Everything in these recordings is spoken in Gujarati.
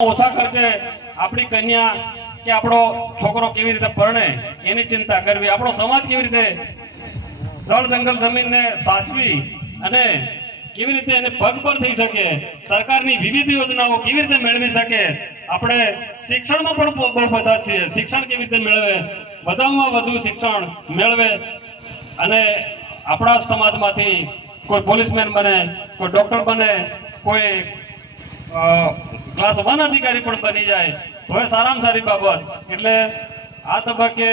ઓછા ખર્ચે આપણી કન્યા કે આપણો છોકરો કેવી રીતે પરણે એની ચિંતા કરવી, આપણો સમાજ કેવી રીતે જળ જંગલ જમીનને સાચવી અને કેવી રીતે એને પગ પર થઈ શકે, સરકારની વિવિધ યોજનાઓ કેવી રીતે મેળવી શકે, આપણે શિક્ષણમાં પણ બહુ પછાત છીએ, શિક્ષણ કેવી રીતે મેળવે, વધુમાં વધુ શિક્ષણ મેળવે અને આપણા સમાજમાંથી કોઈ પોલીસમેન બને, કોઈ ડોક્ટર બને, કોઈ ક્લાસ 1 અધિકારી પણ બની જાય તો એ સારામાં સારી બાબત. એટલે આ તબક્કે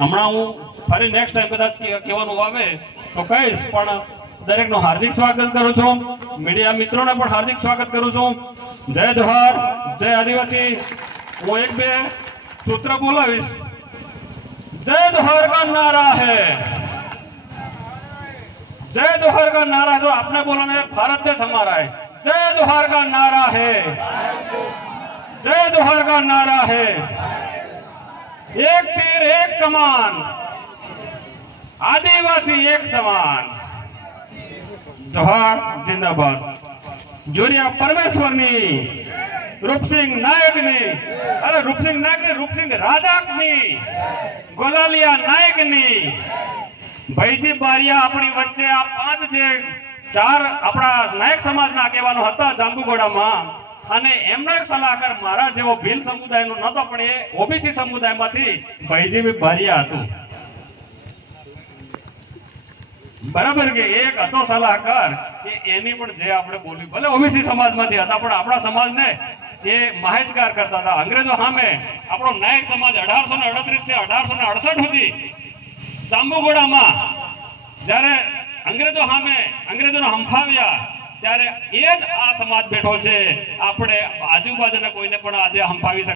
હમણાં હું ફરી નેક્સ્ટ ટાઈમ કદાચ કહેવાનું આવે તો કહીશ, પણ દરેકનું હાર્દિક સ્વાગત કરું છું. મીડિયા મિત્રોને પણ હાર્દિક સ્વાગત કરું છું. જય જોહાર, જય આદિવાસી. હું એક બે સૂત્ર બોલાવીશ. जय जोहर का नारा है, जय जोहर का नारा जो आपने बोला ना, भारत देश हमारा है. जय जोहर का नारा है, जय जोहर का नारा है. एक तीर एक कमान, आदिवासी एक समान. जोहार जिंदाबाद. जोरिया परमेश्वरनी, रूपसिंह नायकनी, अरे रूपसिंह नायकनी, रूपसिंह राजाकनी, गोलालिया नायकनी, भाईजी बारिया अपनी वच्चे आ 5 જે 4 આપણા નાયક સમાજના આગેવાનો હતા જાંબુગોડામાં, અને એમનો એક સલાહકાર મારા જેવો ભીલ સમુદાયનો નહોતો, પણ એ ઓબીસી સમુદાયમાંથી ભાઈજી બારિયા હતું. બરાબર કે એક હતો સલાહકાર કે એની પણ જે આપણે બોલી, ભલે ઓબીસી સમાજમાંથી હતા પણ આપણા સમાજને એ માહિતગાર કરતા હતા. અંગ્રેજો સામે આપણો નાયક સમાજ 1838 થી 1868 સુધી જાંબુગોડામાં જ્યારે અંગ્રેજો સામે અંગ્રેજોને હંફાવ્યા ત્યારે એ જ આ સમાજ બેઠો છે. આપણે આજુબાજુના કોઈને પણ આજે હંફાવી